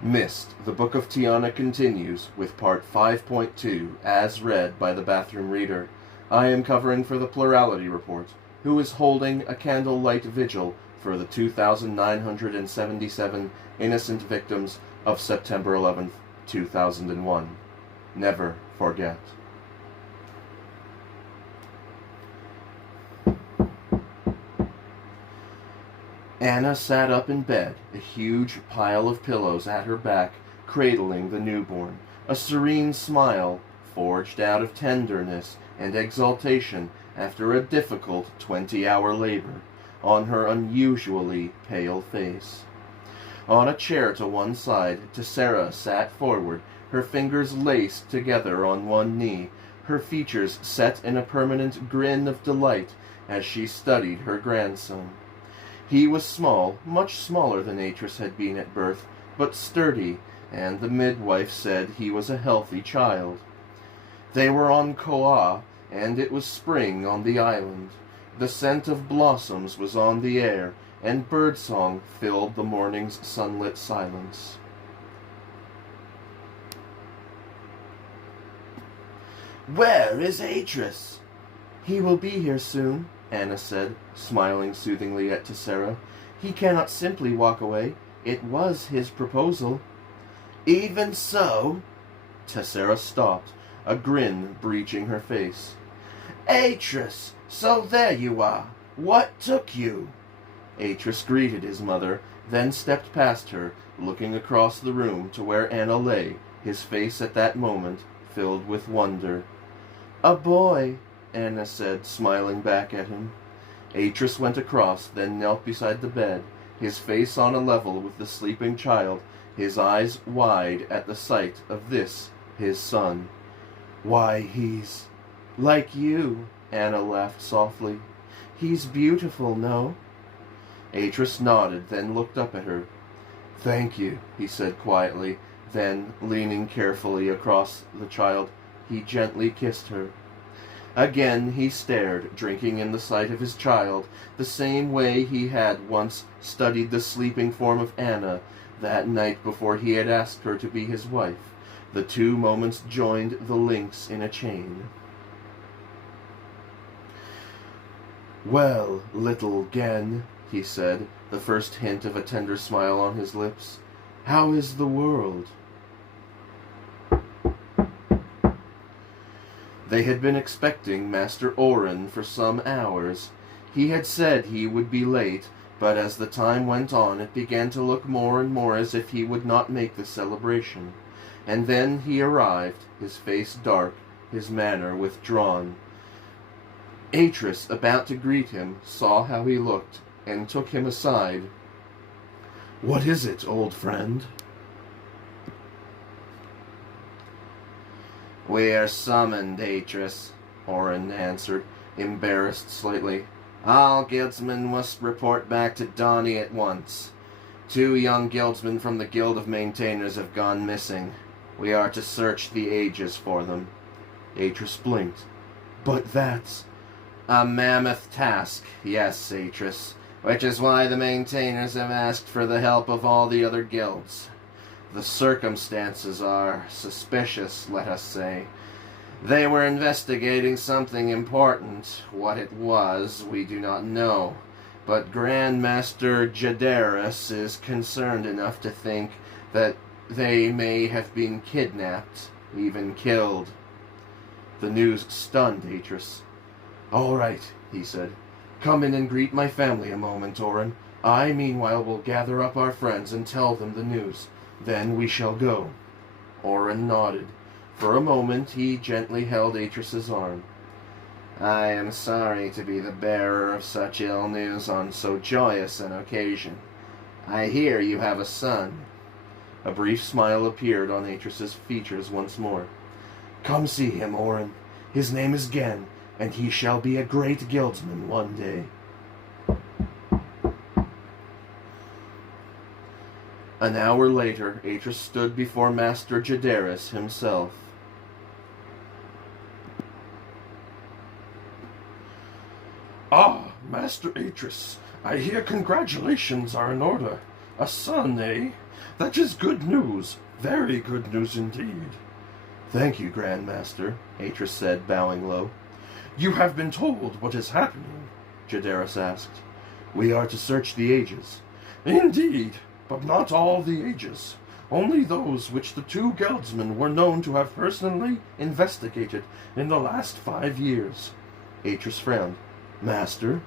Myst, the Book of Tiana continues with part 5.2, as read by the bathroom reader. I am covering for the Plurality Report, who is holding a candlelight vigil for the 2,977 innocent victims of September 11th, 2001. Never forget. Anna sat up in bed, a huge pile of pillows at her back, cradling the newborn, a serene smile forged out of tenderness and exaltation after a difficult 20-hour labor on her unusually pale face. On a chair to one side, Tessera sat forward, her fingers laced together on one knee, her features set in a permanent grin of delight as she studied her grandson. He was small, much smaller than Atris had been at birth, but sturdy, and the midwife said he was a healthy child. They were on Koa, and it was spring on the island. The scent of blossoms was on the air, and birdsong filled the morning's sunlit silence. "Where is Atris?" "He will be here soon," Anna said, smiling soothingly at Tessera. "He cannot simply walk away. It was his proposal." "Even so?" Tessera stopped, a grin breaching her face. "Atris, so there you are. What took you?" Atris greeted his mother, then stepped past her, looking across the room to where Anna lay, his face at that moment filled with wonder. "A boy," Anna said, smiling back at him. Atris went across, then knelt beside the bed, his face on a level with the sleeping child, his eyes wide at the sight of this, his son. "Why, he's like you," Anna laughed softly. "He's beautiful, no?" Atris nodded, then looked up at her. "Thank you," he said quietly, then, leaning carefully across the child, he gently kissed her. Again he stared, drinking in the sight of his child, the same way he had once studied the sleeping form of Anna, that night before he had asked her to be his wife. The two moments joined the links in a chain. "Well, little Gen," he said, the first hint of a tender smile on his lips, "how is the world?" They had been expecting Master Oren for some hours. He had said he would be late, but as the time went on it began to look more and more as if he would not make the celebration. And then he arrived, his face dark, his manner withdrawn. Atris, about to greet him, saw how he looked, and took him aside. "What is it, old friend?" "We are summoned, Atris," Oren answered, embarrassed slightly. "All guildsmen must report back to Donnie at once. 2 young guildsmen from the Guild of Maintainers have gone missing. We are to search the ages for them." Atris blinked. "But that's..." "A mammoth task, yes, Atris, which is why the Maintainers have asked for the help of all the other guilds. The circumstances are suspicious, let us say. They were investigating something important. What it was, we do not know. But Grandmaster Jadaris is concerned enough to think that they may have been kidnapped, even killed." The news stunned Atris. "All right," he said. "Come in and greet my family a moment, Oren. I, meanwhile, will gather up our friends and tell them the news. Then we shall go." Oren nodded. For a moment he gently held Atris's arm. "I am sorry to be the bearer of such ill news on so joyous an occasion. I hear you have a son." A brief smile appeared on Atris's features once more. "Come see him, Oren. His name is Gen, and he shall be a great guildsman one day." An hour later, Atris stood before Master Jadaris himself. "Ah, Master Atris, I hear congratulations are in order. A son, eh? That is good news. Very good news indeed. Thank you, Grand Master, Atris said, bowing low. You have been told what is happening? Jadaris asked. We are to search the ages. Indeed, but not all the ages. Only those which the two guildsmen were known to have personally investigated in the last 5 years. Atris frowned. Master?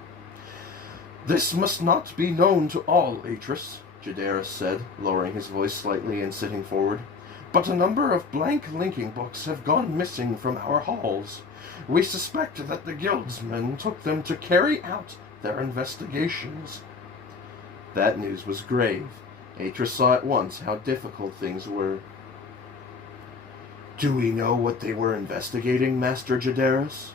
This must not be known to all, Atris, Jadaris said, lowering his voice slightly and sitting forward. But a number of blank linking books have gone missing from our halls. We suspect that the guildsmen took them to carry out their investigations. That news was grave. Atris saw at once how difficult things were. Do we know what they were investigating, Master Jadaris?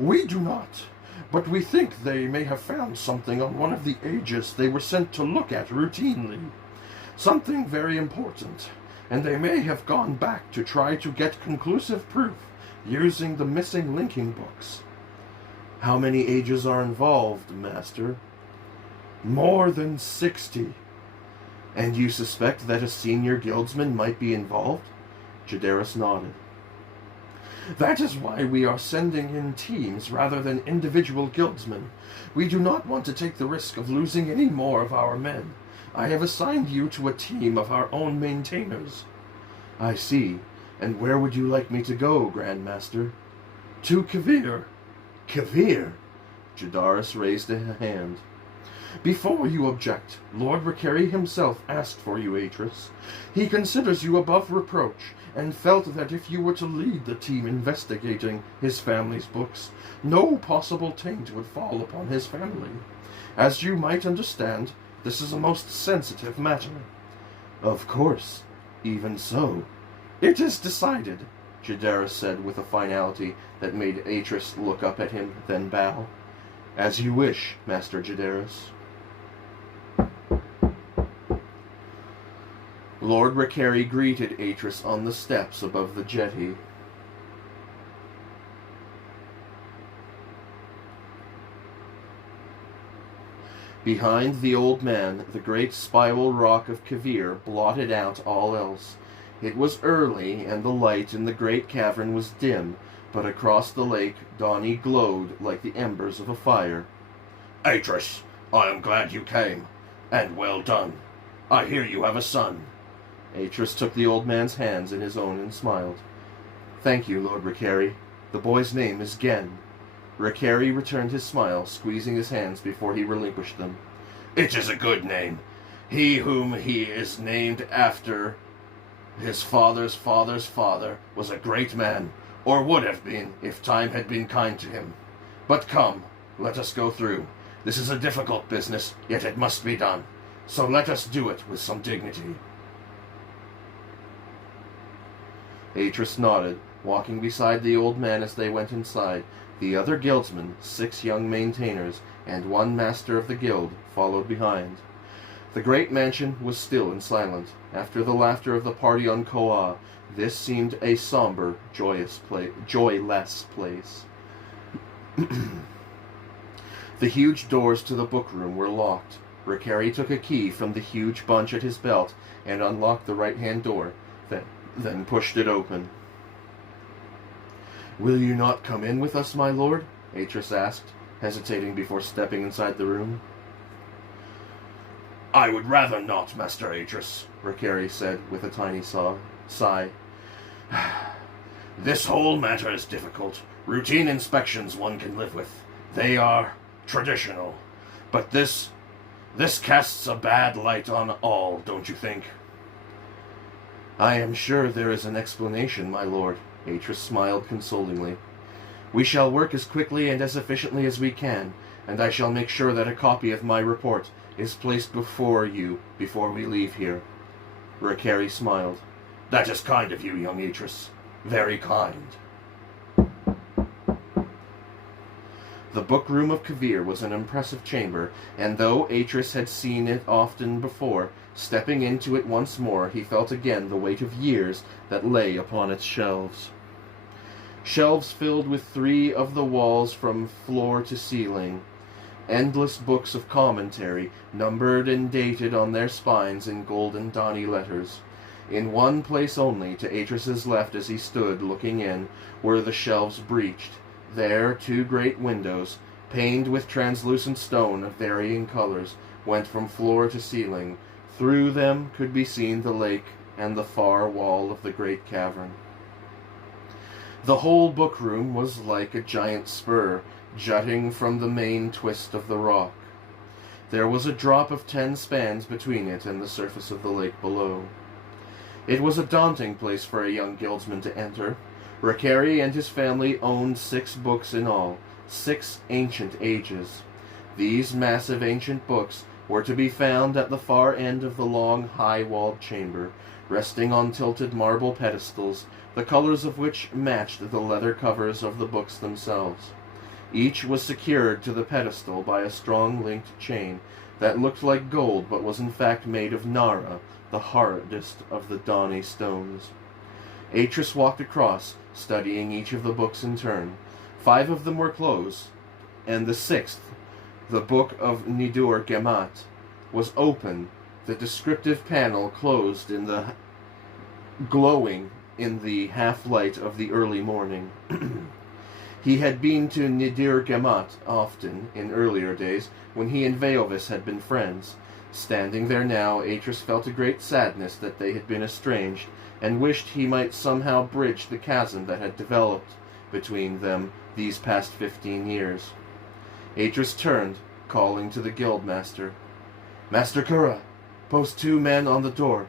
We do not, but we think they may have found something on one of the ages they were sent to look at routinely. Something very important, and they may have gone back to try to get conclusive proof using the missing linking books. How many ages are involved, Master? More than 60. And you suspect that a senior guildsman might be involved? Jadaris nodded. That is why we are sending in teams rather than individual guildsmen. We do not want to take the risk of losing any more of our men. I have assigned you to a team of our own maintainers. I see. And where would you like me to go, Grand Master? To Kavir. Kavir? Jadaris raised a hand. Before you object, Lord Ricardi himself asked for you, Atris. He considers you above reproach, and felt that if you were to lead the team investigating his family's books, no possible taint would fall upon his family. As you might understand, this is a most sensitive matter. Of course. Even so. It is decided, Jadaris said with a finality that made Atris look up at him, then bow. As you wish, Master Jadaris. Lord Ricardi greeted Atris on the steps above the jetty. Behind the old man, the great spiral rock of Kavir blotted out all else. It was early, and the light in the great cavern was dim, but across the lake Donnie glowed like the embers of a fire. Atris, I am glad you came, and well done. I hear you have a son. Atris took the old man's hands in his own and smiled. Thank you, Lord Ricardi. The boy's name is Gen. Ricardi returned his smile, squeezing his hands before he relinquished them. It is a good name. He whom he is named after, his father's father's father, was a great man, or would have been if time had been kind to him. But come, let us go through. This is a difficult business, yet it must be done. So let us do it with some dignity. Atris nodded, walking beside the old man as they went inside. The other guildsmen, 6 young maintainers, and 1 master of the guild, followed behind. The great mansion was still and silent. After the laughter of the party on Koa, this seemed a somber, joyless place. The huge doors to the bookroom were locked. Ricardi took a key from the huge bunch at his belt and unlocked the right-hand door, then pushed it open. Will you not come in with us, my lord? Atris asked, hesitating before stepping inside the room. I would rather not, Master Atris, Ricardi said with a tiny sigh. This whole matter is difficult. Routine inspections one can live with. They are traditional. But this casts a bad light on all, don't you think? I am sure there is an explanation, my lord. Atris smiled consolingly. We shall work as quickly and as efficiently as we can, and I shall make sure that a copy of my report is placed before you before we leave here. Ricardi smiled. That is kind of you, young Atris. Very kind. The book room of Kavir was an impressive chamber, and though Atris had seen it often before, stepping into it once more, he felt again the weight of years that lay upon its shelves. Shelves filled with 3 of the walls from floor to ceiling. endless books of commentary, numbered and dated on their spines in golden dawny letters. In one place only, to Atris's left as he stood looking in, were the shelves breached. There 2 great windows, paned with translucent stone of varying colors, went from floor to ceiling. Through them could be seen the lake and the far wall of the great cavern. The whole book room was like a giant spur, jutting from the main twist of the rock. There was a drop of 10 spans between it and the surface of the lake below. It was a daunting place for a young guildsman to enter. Rickeri and his family owned 6 books in all, 6 ancient ages. These massive ancient books were to be found at the far end of the long, high-walled chamber, resting on tilted marble pedestals, the colors of which matched the leather covers of the books themselves. Each was secured to the pedestal by a strong linked chain that looked like gold but was in fact made of Nara, the hardest of the Dawny stones. Atris walked across, studying each of the books in turn. 5 of them were closed, and the 6th, the Book of Nidur Gemat, was open, the descriptive panel closed in the glowing in the half-light of the early morning. He had been to Nidur Gemat often in earlier days, when he and Veovis had been friends. Standing there now, Atris felt a great sadness that they had been estranged, and wished he might somehow bridge the chasm that had developed between them these past 15 years. Atris turned, calling to the guildmaster. "Master Kura, post 2 men on the door.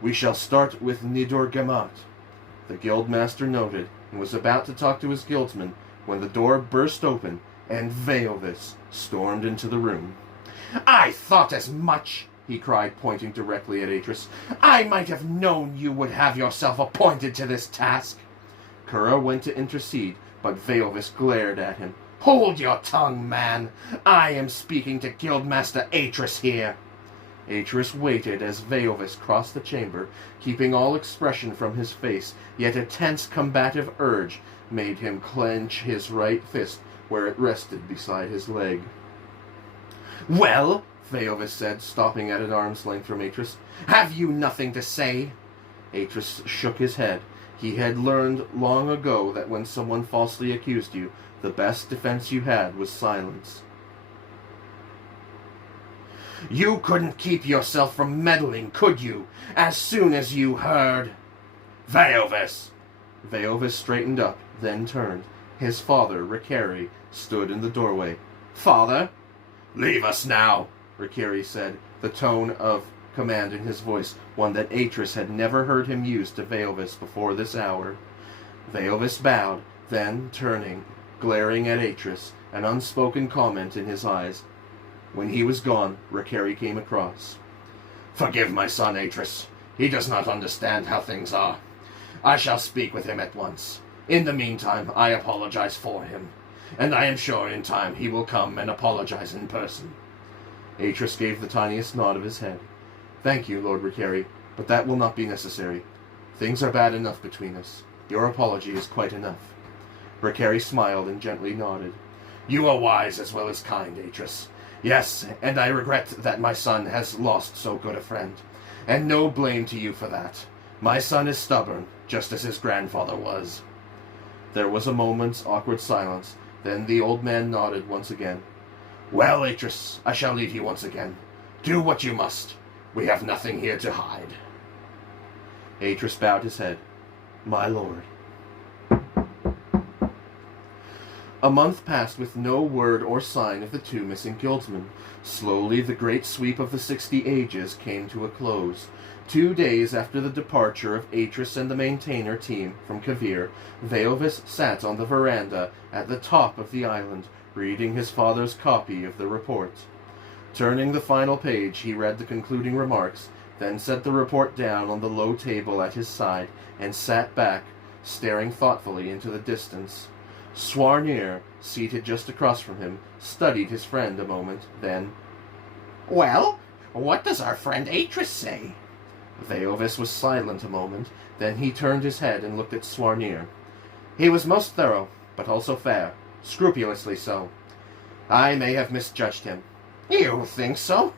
We shall start with Nidur Gemat." The guildmaster noted, and was about to talk to his guildsman, when the door burst open, and Veovis stormed into the room. "I thought as much!" he cried, pointing directly at Atris. "I might have known you would have yourself appointed to this task." Kura went to intercede, but Veovis glared at him. "Hold your tongue, man! I am speaking to Guildmaster Atris here." Atris waited as Veovis crossed the chamber, keeping all expression from his face, yet a tense combative urge made him clench his right fist where it rested beside his leg. "Well," Veovis said, stopping at an arm's length from Atris, "have you nothing to say?" Atris shook his head. He had learned long ago that when someone falsely accused you, the best defense you had was silence. "You couldn't keep yourself from meddling, could you, as soon as you heard—" "Veovis!" Veovis straightened up, then turned. His father, Rickeri, stood in the doorway. "Father?" "Leave us now," Rickeri said, the tone of command in his voice, one that Atris had never heard him use to Veovis before this hour. Veovis bowed, then, turning, glaring at Atris, an unspoken comment in his eyes. When he was gone, Rickeri came across. "Forgive my son, Atris. He does not understand how things are. I shall speak with him at once. In the meantime, I apologize for him, and I am sure in time he will come and apologize in person." Atris gave the tiniest nod of his head. "Thank you, Lord Rickeri, but that will not be necessary. Things are bad enough between us. Your apology is quite enough." Rickeri smiled and gently nodded. "You are wise as well as kind, Atris. Yes, and I regret that my son has lost so good a friend, and no blame to you for that. My son is stubborn, just as his grandfather was." There was a moment's awkward silence, then the old man nodded once again. "Well, Atris, I shall leave you once again. Do what you must. We have nothing here to hide." Atris bowed his head. "My lord." A month passed with no word or sign of the 2 missing guildsmen. Slowly the great sweep of the 60 ages came to a close. 2 days after the departure of Atris and the maintainer team from Kavir, Veovis sat on the veranda at the top of the island, reading his father's copy of the report. Turning the final page, he read the concluding remarks, then set the report down on the low table at his side, and sat back, staring thoughtfully into the distance. Swarnir, seated just across from him, studied his friend a moment, then, "Well, what does our friend Atris say?" Veovis was silent a moment, then he turned his head and looked at Swarnir. "He was most thorough, but also fair, scrupulously so. I may have misjudged him. You think so?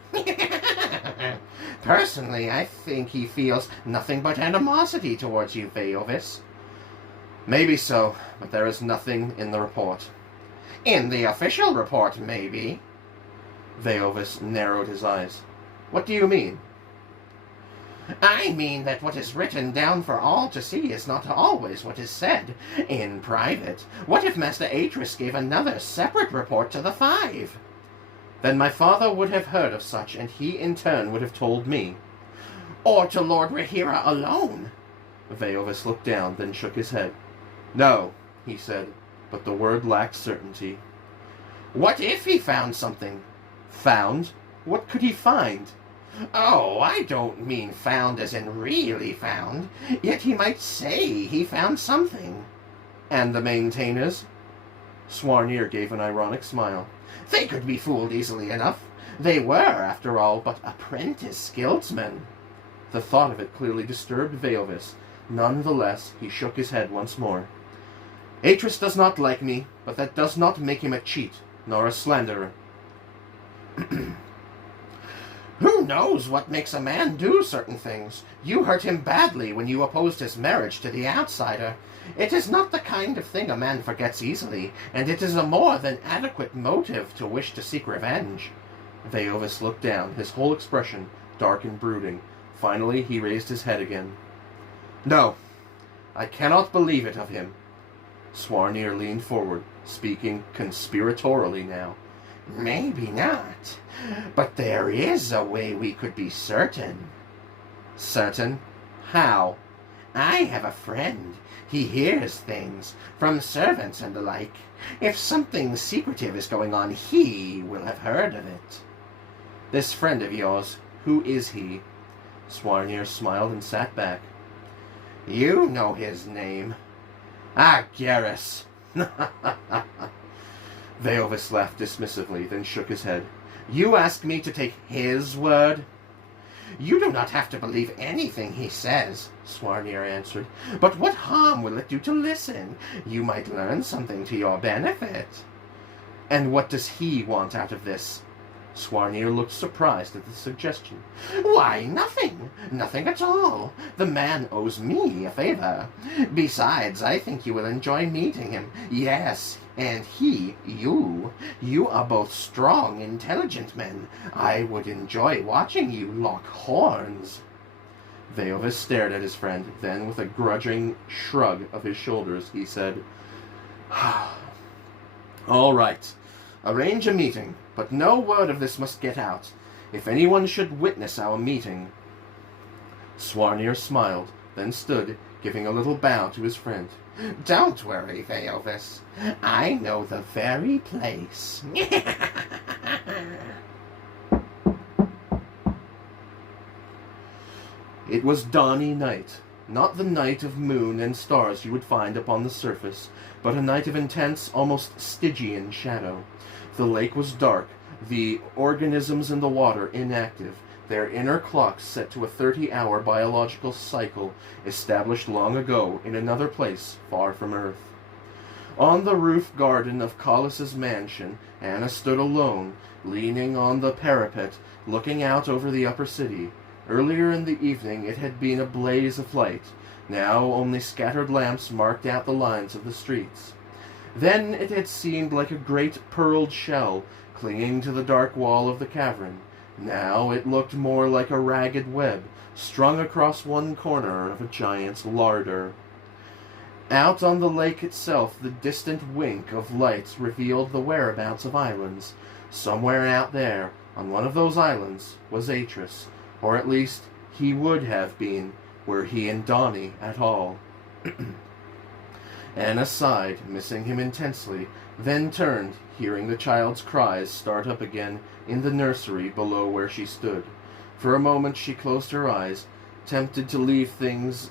Personally, I think he feels nothing but animosity towards you, Veovis. Maybe so, but there is nothing in the report. In the official report, maybe. Veovis narrowed his eyes. What do you mean? I mean that what is written down for all to see is not always what is said in private. What if Master Atris gave another separate report to the Five? Then my father would have heard of such, and he in turn would have told me. Or to Lord Rahira alone. Veovis looked down, then shook his head. No, he said, but the word lacked certainty. What if he found something? Found? What could he find? Oh, I don't mean found as in really found. Yet he might say he found something. And the maintainers? Swarnir gave an ironic smile. They could be fooled easily enough. They were, after all, but apprentice guildsmen. The thought of it clearly disturbed Veovis. Nonetheless, he shook his head once more. Atris does not like me, but that does not make him a cheat, nor a slanderer. Who knows what makes a man do certain things? You hurt him badly when you opposed his marriage to the outsider. It is not the kind of thing a man forgets easily, and it is a more than adequate motive to wish to seek revenge. Veovis looked down, his whole expression dark and brooding. Finally, he raised his head again. No, I cannot believe it of him. Swarnir leaned forward, speaking conspiratorially now. Maybe not, but there is a way we could be certain. Certain? How? I have a friend. He hears things, from servants and the like. If something secretive is going on, he will have heard of it. This friend of yours, who is he? Swarnir smiled and sat back. You know his name. Garrus. Veovis laughed dismissively, then shook his head. You ask me to take his word? You do not have to believe anything he says, Swarnir answered. But what harm will it do to listen? You might learn something to your benefit. And what does he want out of this? Swarnir looked surprised at the suggestion. Why, nothing. Nothing at all. The man owes me a favor. Besides, I think you will enjoy meeting him. Yes, and he, you. You are both strong, intelligent men. I would enjoy watching you lock horns. Veovis stared at his friend. Then, with a grudging shrug of his shoulders, he said, All right. Arrange a meeting, but no word of this must get out. If anyone should witness our meeting. Swarnir smiled, then stood, giving a little bow to his friend. Don't worry, Veovis. I know the very place. It was dawny night. Not the night of moon and stars you would find upon the surface, but a night of intense, almost Stygian shadow. The lake was dark, the organisms in the water inactive, their inner clocks set to a 30-hour biological cycle established long ago in another place far from Earth. On the roof garden of Collis's mansion, Anna stood alone, leaning on the parapet, looking out over the upper city. Earlier in the evening it had been a blaze of light. Now only scattered lamps marked out the lines of the streets. Then it had seemed like a great pearled shell clinging to the dark wall of the cavern. Now it looked more like a ragged web strung across one corner of a giant's larder. Out on the lake itself, the distant wink of lights revealed the whereabouts of islands. Somewhere out there, on one of those islands, was Atris, or at least he would have been, were he in Donny at all. Anna sighed, missing him intensely, then turned, hearing the child's cries start up again in the nursery below where she stood. For a moment she closed her eyes, tempted to leave things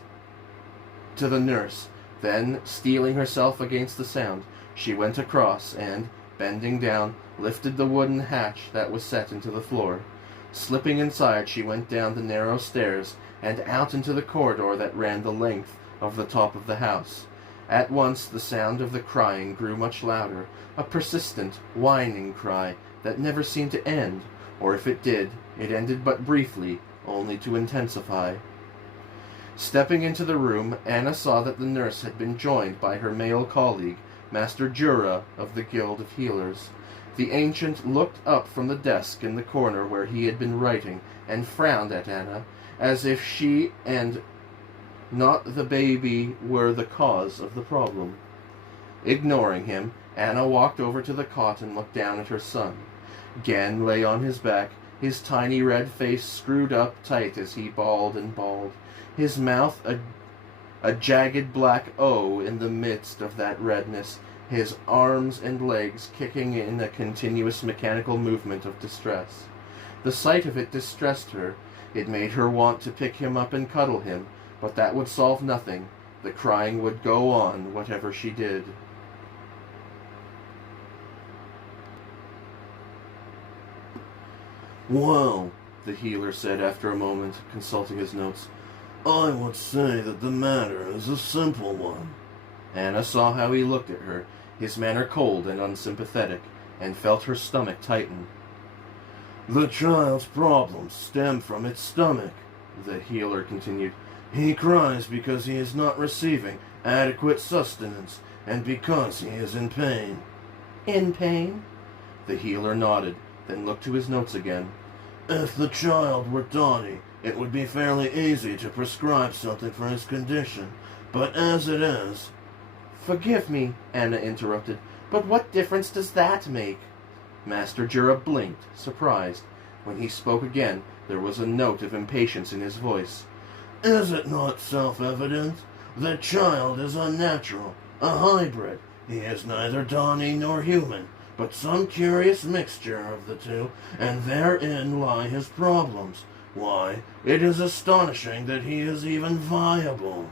to the nurse. Then, steeling herself against the sound, she went across and, bending down, lifted the wooden hatch that was set into the floor. Slipping inside, she went down the narrow stairs and out into the corridor that ran the length of the top of the house. At once the sound of the crying grew much louder, a persistent, whining cry that never seemed to end, or if it did, it ended but briefly, only to intensify. Stepping into the room, Anna saw that the nurse had been joined by her male colleague, Master Jura of the Guild of Healers. The ancient looked up from the desk in the corner where he had been writing, and frowned at Anna, as if she and not the baby were the cause of the problem. Ignoring him, Anna walked over to the cot and looked down at her son. Gen lay on his back, his tiny red face screwed up tight as he bawled and bawled, his mouth a jagged black O in the midst of that redness, his arms and legs kicking in a continuous mechanical movement of distress. The sight of it distressed her. It made her want to pick him up and cuddle him, but that would solve nothing. The crying would go on, whatever she did. "Well," the healer said after a moment, consulting his notes, "I would say that the matter is a simple one." Anna saw how he looked at her, his manner cold and unsympathetic, and felt her stomach tighten. "The child's problems stem from its stomach," the healer continued. "He cries because he is not receiving adequate sustenance, and because he is in pain." "In pain?" The healer nodded, then looked to his notes again. "If the child were Donnie, it would be fairly easy to prescribe something for his condition, but as it is—" "Forgive me," Anna interrupted, "but what difference does that make?" Master Jura blinked, surprised. When he spoke again, there was a note of impatience in his voice. "Is it not self-evident? The child is unnatural, a hybrid. He is neither Donnie nor human, but some curious mixture of the two, and therein lie his problems. Why, it is astonishing that he is even viable."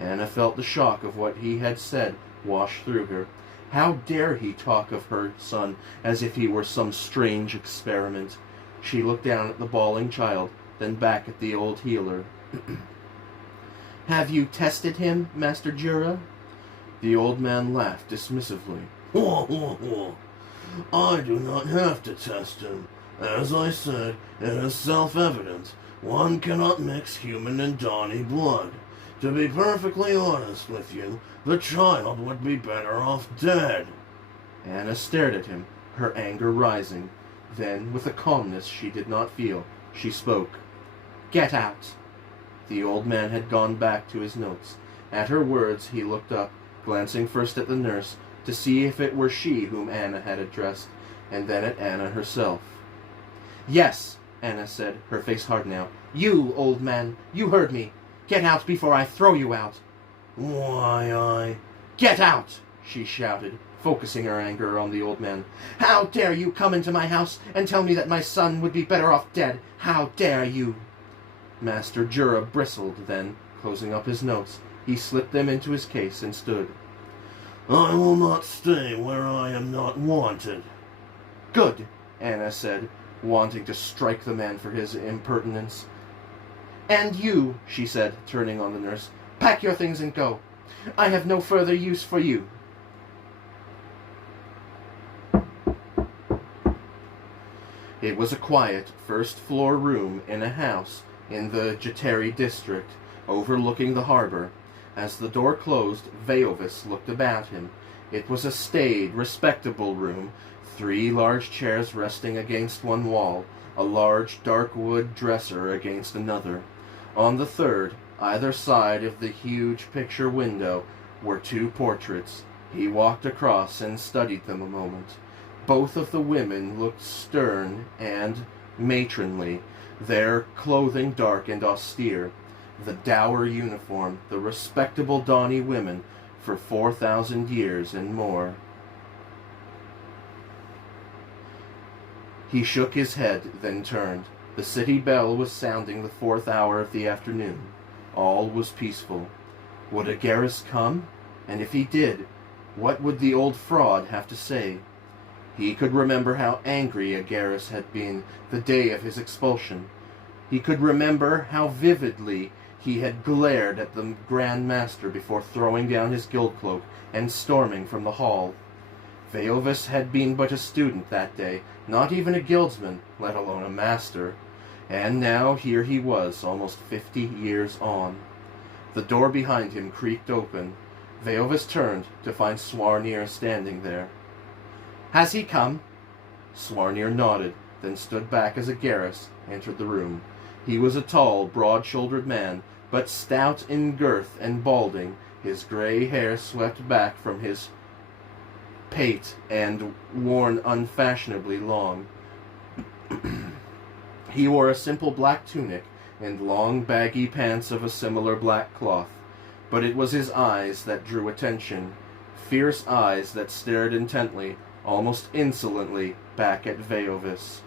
Anna felt the shock of what he had said wash through her. How dare he talk of her son as if he were some strange experiment? She looked down at the bawling child, then back at the old healer. "Have you tested him, Master Jura?" The old man laughed dismissively. "I do not have to test him. As I said, it is self-evident. One cannot mix human and Donnie blood. To be perfectly honest with you, the child would be better off dead." Anna stared at him, her anger rising. Then, with a calmness she did not feel, she spoke. "Get out." The old man had gone back to his notes. At her words he looked up, glancing first at the nurse, to see if it were she whom Anna had addressed, and then at Anna herself. "Yes," Anna said, her face hard now. "You, old man, you heard me. Get out before I throw you out." "Why, Get out!" she shouted, focusing her anger on the old man. "How dare you come into my house and tell me that my son would be better off dead? How dare you?" Master Jura bristled, then, closing up his notes, he slipped them into his case and stood. "I will not stay where I am not wanted." "Good," Anna said, wanting to strike the man for his impertinence. "And you," she said, turning on the nurse, "pack your things and go. I have no further use for you." It was a quiet, first-floor room in a house in the Jateri district, overlooking the harbor. As the door closed, Veovis looked about him. It was a staid, respectable room, 3 large chairs resting against one wall, a large dark wood dresser against another. On the third, either side of the huge picture window, were 2 portraits. He walked across and studied them a moment. Both of the women looked stern and matronly, their clothing dark and austere. The dour uniform, the respectable Donnie women for 4,000 years and more. He shook his head, then turned. The city bell was sounding the 4th hour of the afternoon. All was peaceful. Would Agaris come? And if he did, what would the old fraud have to say? He could remember how angry Agaris had been the day of his expulsion. He could remember how vividly He had glared at the Grand Master before throwing down his guild cloak and storming from the hall. Veovis had been but a student that day, not even a guildsman, let alone a master. And now here he was, almost 50 years on. The door behind him creaked open. Veovis turned to find Swarnir standing there. "Has he come?" Swarnir nodded, then stood back as Agaris entered the room. He was a tall, broad-shouldered man, but stout in girth and balding, his gray hair swept back from his pate and worn unfashionably long. He wore a simple black tunic and long, baggy pants of a similar black cloth, but it was his eyes that drew attention, fierce eyes that stared intently, almost insolently, back at Veovis.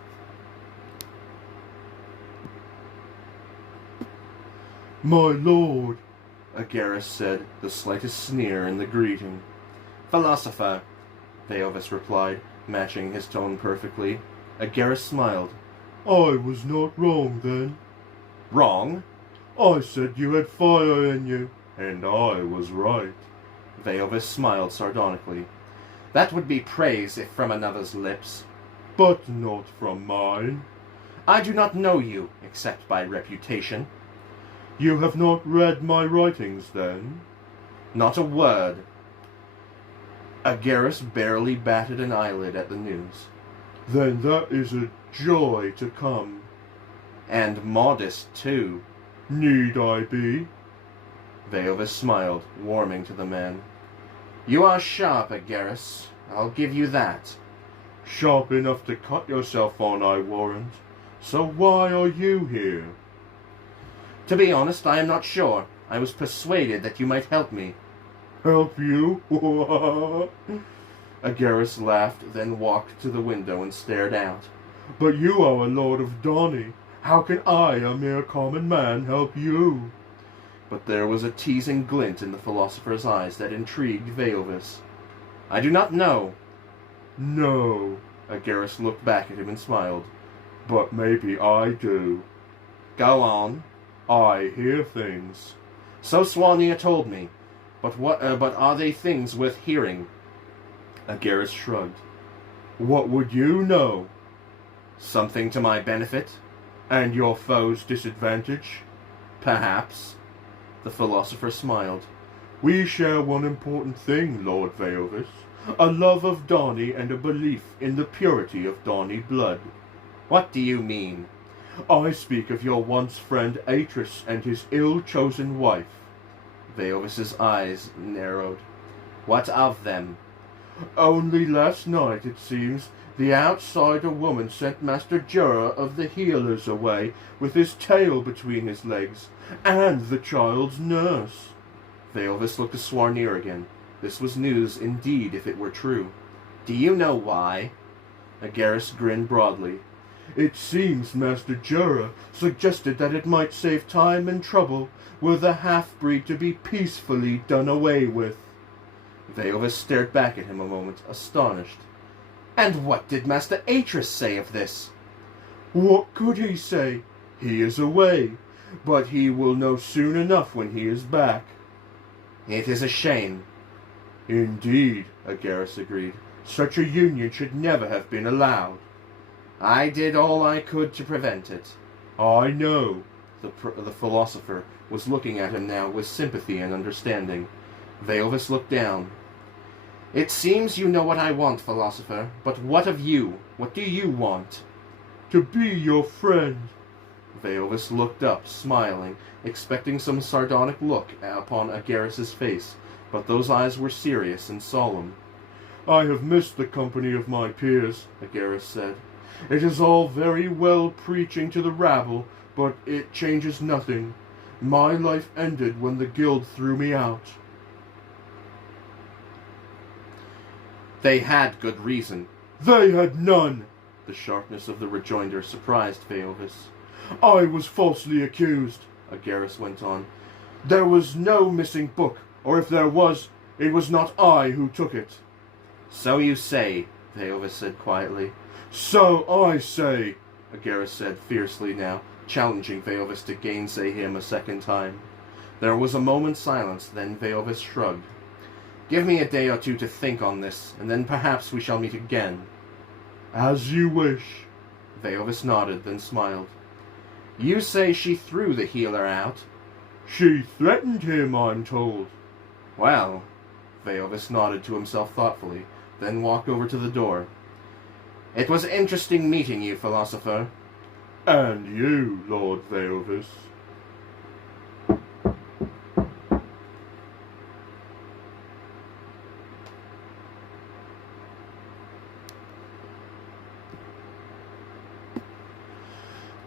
"My lord," Agaris said, the slightest sneer in the greeting. "Philosopher," Veovis replied, matching his tone perfectly. Agaris smiled. "I was not wrong then. "Wrong?" I said you had fire in you, and I was right." Veovis smiled sardonically. "That would be praise if from another's lips." "But not from mine." "I do not know you, except by reputation." "You have not read my writings, then?" "Not a word." Agaris barely batted an eyelid at the news. "Then that is a joy to come." "And modest, too." "Need I be?" Veovis smiled, warming to the man. "You are sharp, Agaris. I'll give you that." "Sharp enough to cut yourself on, I warrant. So why are you here?" "To be honest, I am not sure. I was persuaded that you might help me." "Help you?" Agaris laughed, then walked to the window and stared out. "But you are a lord of Donny. How can I, a mere common man, help you?" But there was a teasing glint in the philosopher's eyes that intrigued Veovis. "I do not know." "No." Agaris looked back at him and smiled. "But maybe I do. "Go on." I hear things." "So Swanea told me. But are they things worth hearing?" Agaris shrugged. "What would you know? "Something to my benefit?" And your foe's disadvantage?" "Perhaps." The philosopher smiled. "We share one important thing, Lord Veovis. A love of Donny and a belief in the purity of Donny blood." "What do you mean?" "I speak of your once friend Atris and his ill-chosen wife." Veovis's eyes narrowed. "What of them?" "Only last night, it seems, the outsider woman sent Master Jura of the Healers away with his tail between his legs, and the child's nurse." Veovis looked to Swarnir again. This was news indeed, if it were true. "Do you know why?" Agaris grinned broadly. "It seems Master Jura suggested that it might save time and trouble were the half-breed to be peacefully done away with." Veovis stared back at him a moment, astonished. "And what did Master Atris say of this?" "What could he say? He is away, but he will know soon enough when he is back." "It is a shame." "Indeed," Agaris agreed. "Such a union should never have been allowed." "I did all I could to prevent it." "I know." The philosopher was looking at him now with sympathy and understanding. Veovis looked down. "It seems you know what I want, philosopher, but what of you? What do you want?" "To be your friend." Veovis looked up, smiling, expecting some sardonic look upon Agaris's face, but those eyes were serious and solemn. "I have missed the company of my peers," Agaris said. "It is all very well preaching to the rabble, but it changes nothing. My life ended when the guild threw me out." "They had good reason." "They had none." The sharpness of the rejoinder surprised Veovis. "I was falsely accused," Agaris went on. "There was no missing book, or if there was, it was not I who took it." "So you say," Veovis said quietly. "So I say," Agaris said fiercely now, challenging Veovis to gainsay him a second time. There was a moment's silence, then Veovis shrugged. "Give me a day or two to think on this, and then perhaps we shall meet again." "As you wish." Veovis nodded, then smiled. "You say she threw the healer out?" "She threatened him, I'm told." "Well," Veovis nodded to himself thoughtfully, then walked over to the door. "It was interesting meeting you, philosopher." "And you, Lord Veovis."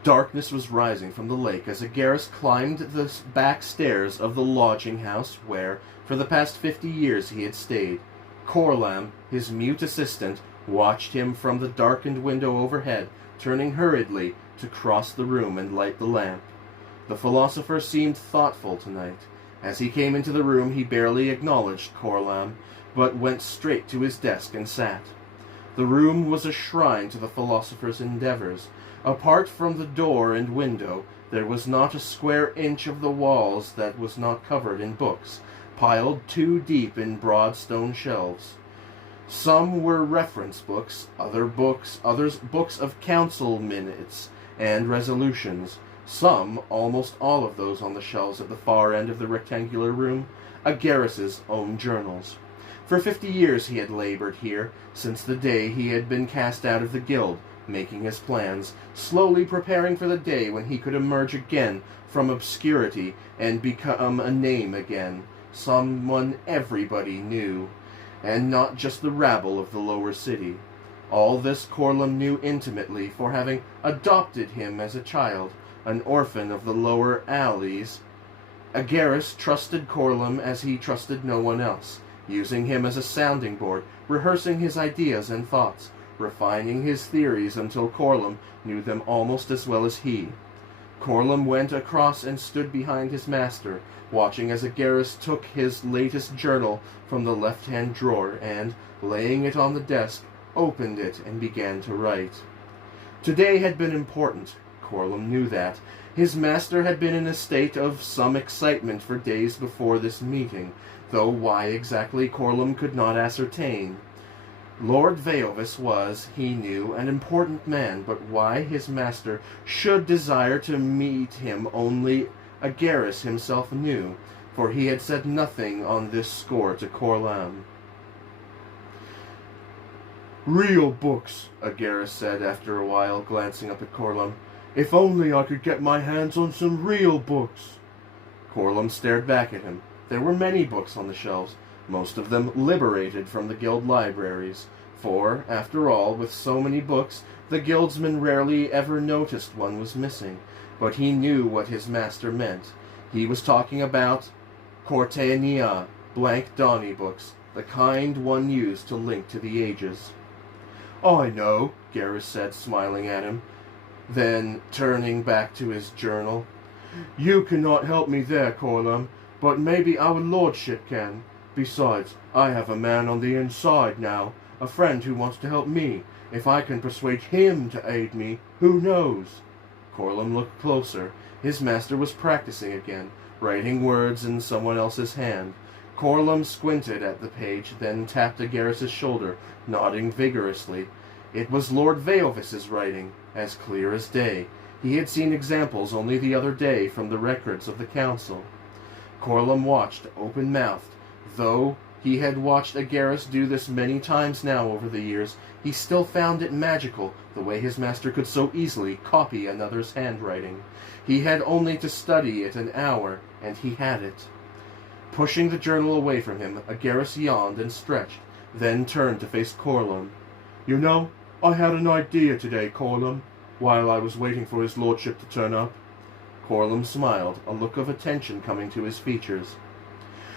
Darkness was rising from the lake as Agaris climbed the back stairs of the lodging house where, for the past 50 years, he had stayed. Corlam, his mute assistant, watched him from the darkened window overhead, turning hurriedly to cross the room and light the lamp. The philosopher seemed thoughtful tonight. As he came into the room, he barely acknowledged Corlam, but went straight to his desk and sat. The room was a shrine to the philosopher's endeavors. Apart from the door and window, there was not a square inch of the walls that was not covered in books, piled 2 deep in broad stone shelves. Some were reference books, others books of council minutes and resolutions. Some, almost all of those on the shelves at the far end of the rectangular room, Agaris's own journals. For 50 years he had labored here, since the day he had been cast out of the guild, making his plans, slowly preparing for the day when he could emerge again from obscurity and become a name again, someone everybody knew, and not just the rabble of the lower city. All this Corlam knew intimately, for having adopted him as a child, an orphan of the lower alleys. Agaris trusted Corlam as he trusted no one else, using him as a sounding board, rehearsing his ideas and thoughts, refining his theories until Corlam knew them almost as well as he. Corlam went across and stood behind his master, watching as Agaris took his latest journal from the left-hand drawer and, laying it on the desk, opened it and began to write. Today had been important. Corlam knew that. His master had been in a state of some excitement for days before this meeting, though why exactly Corlam could not ascertain. Lord Veovis was, he knew, an important man, but why his master should desire to meet him only Agaris himself knew, for he had said nothing on this score to Corlam. "Real books," Agaris said after a while, glancing up at Corlam. "If only I could get my hands on some real books." Corlam stared back at him. There were many books on the shelves, most of them liberated from the guild libraries, for, after all, with so many books, the guildsman rarely ever noticed one was missing. But he knew what his master meant. He was talking about Cortania, blank Donny books, the kind one used to link to the ages. "I know," Garrus said, smiling at him. Then, turning back to his journal, "You cannot help me there, Corlam, but maybe our lordship can. Besides, I have a man on the inside now, a friend who wants to help me. If I can persuade him to aid me, who knows?" Corlam looked closer. His master was practicing again, writing words in someone else's hand. Corlam squinted at the page, then tapped Agaris's shoulder, nodding vigorously. It was Lord Veovis's writing, as clear as day. He had seen examples only the other day from the records of the council. Corlam watched, open-mouthed. Though he had watched Agaris do this many times now over the years, he still found it magical, the way his master could so easily copy another's handwriting. He had only to study it an hour, and he had it. Pushing the journal away from him, Agaris yawned and stretched, then turned to face Corlam. "You know, I had an idea today, Corlam, while I was waiting for his lordship to turn up." Corlam smiled, a look of attention coming to his features.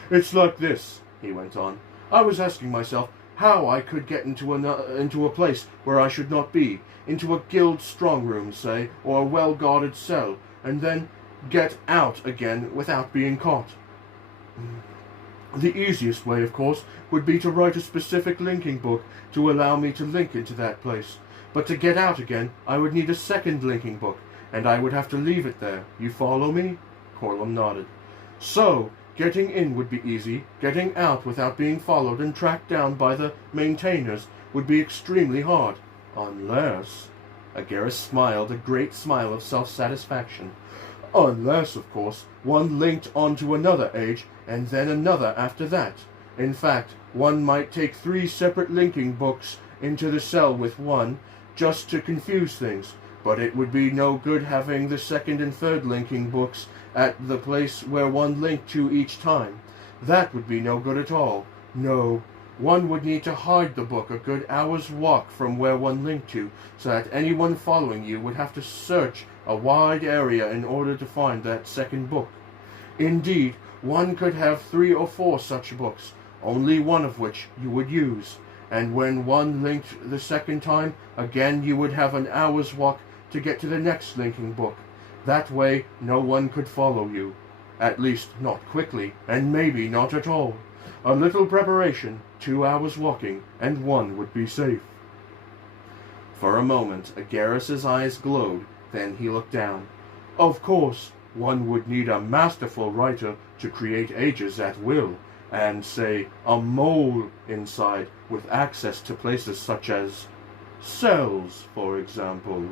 "It's like this," he went on. "I was asking myself how I could get into a place where I should not be, into a guild strong room, say, or a well-guarded cell, and then get out again without being caught. The easiest way, of course, would be to write a specific linking book to allow me to link into that place. But to get out again, I would need a second linking book, and I would have to leave it there. You follow me?" Corlum nodded. "So, getting in would be easy. Getting out without being followed and tracked down by the maintainers would be extremely hard. Unless—" Agaris smiled a great smile of self-satisfaction. "Unless, of course, one linked onto another age, and then another after that. In fact, one might take 3 separate linking books into the cell with one, just to confuse things. But it would be no good having the second and third linking books at the place where one linked to each time. That would be no good at all. No, one would need to hide the book a good hour's walk from where one linked to, so that anyone following you would have to search a wide area in order to find that second book. Indeed, one could have 3 or 4 such books, only one of which you would use, and when one linked the second time, again you would have an hour's walk to get to the next linking book. That way no one could follow you. At least not quickly, and maybe not at all. A little preparation, 2 hours walking, and one would be safe." For a moment, Agaris's eyes glowed, then he looked down. "Of course, one would need a masterful writer to create ages at will, and, say, a mole inside with access to places such as cells, for example."